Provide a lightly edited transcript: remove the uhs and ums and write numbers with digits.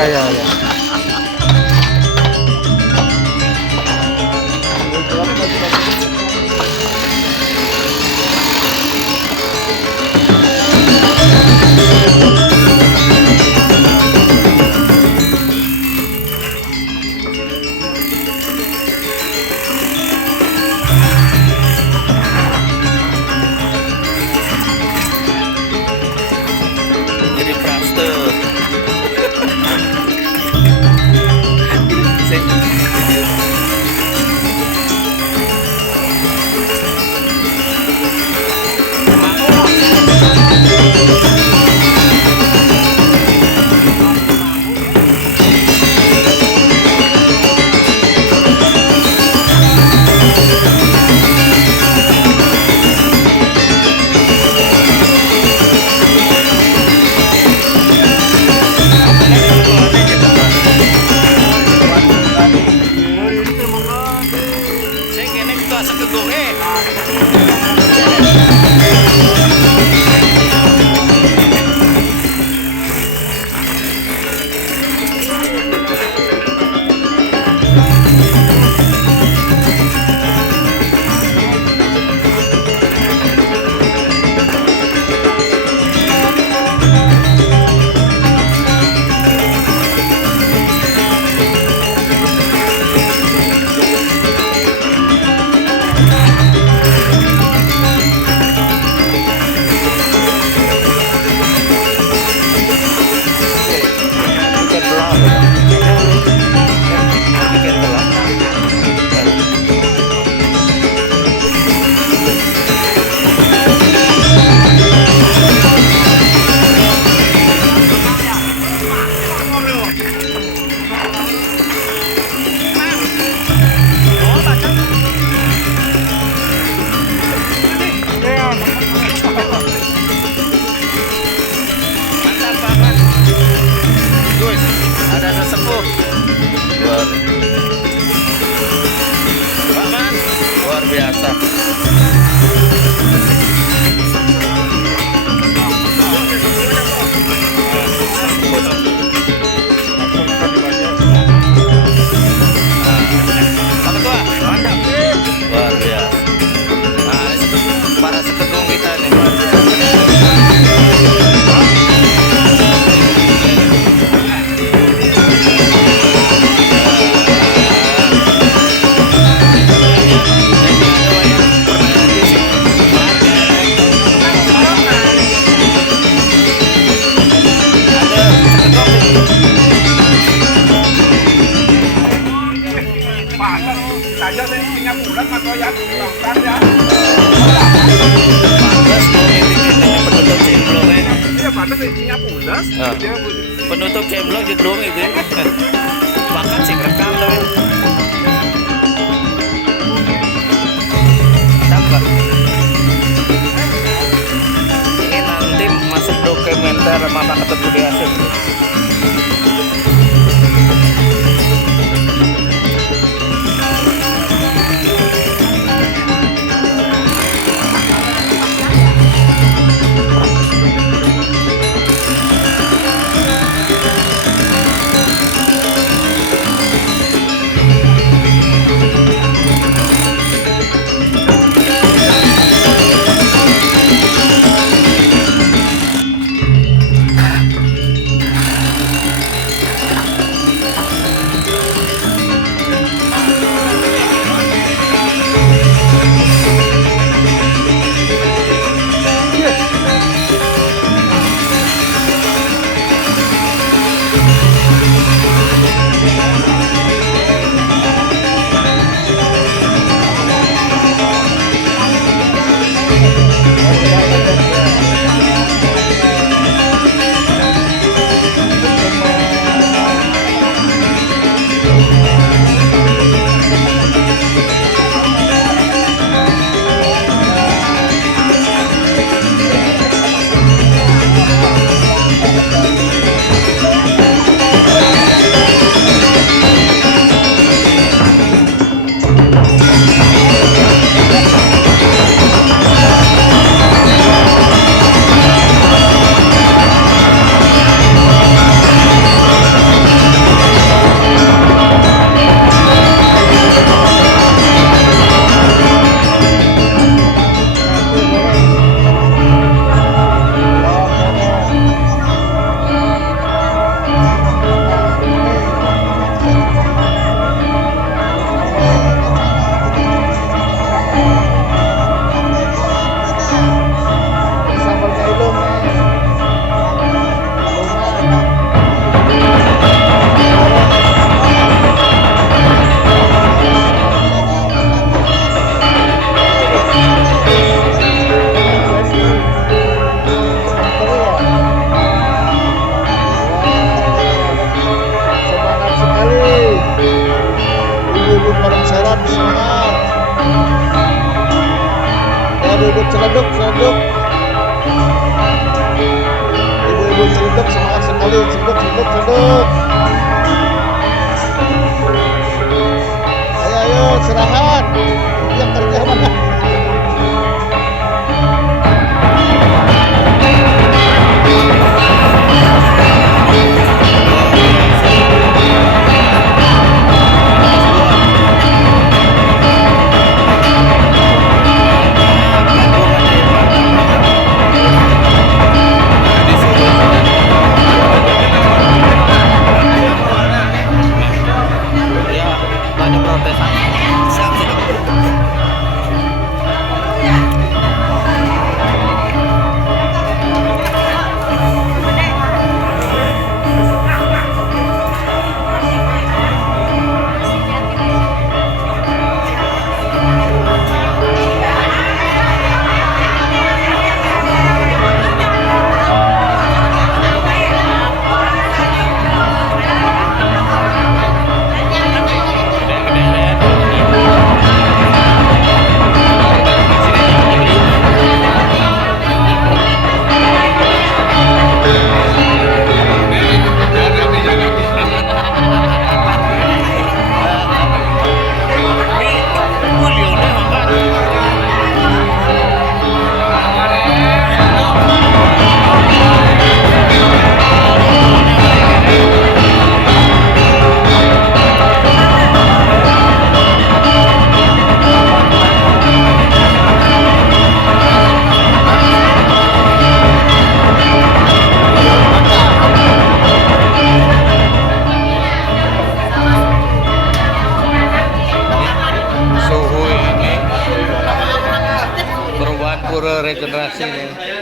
iya iya iya. Jadi praster. Saya kene itu asa kegung Mantap Pak Man. Gus, ada sesepuh. Pak Man, luar biasa. Pak Ketua, mantap. Luar biasa. Nah, ini para seketung kita nih. Saja saya punya bulan atau ya, lakukan ya. Pantas mau ini penutup cemplong ya. Iya, pada saya punya bulan. Ah. Dia Penutup cemplong jedung itu. Bahkan sih rekam loh. Tambah. Ini nanti masuk dokumenter Mama Ketut Budi Asih. ibu-ibu celeduk, celeduk. Ibu-ibu celeduk semangat sekali, celeduk, celeduk, celeduk. Ayo, ayo, istirahat. Yang kerja mana? Ya, banyak protes. Siap, siap. Suhu ini perubahan pura regenerasi ini.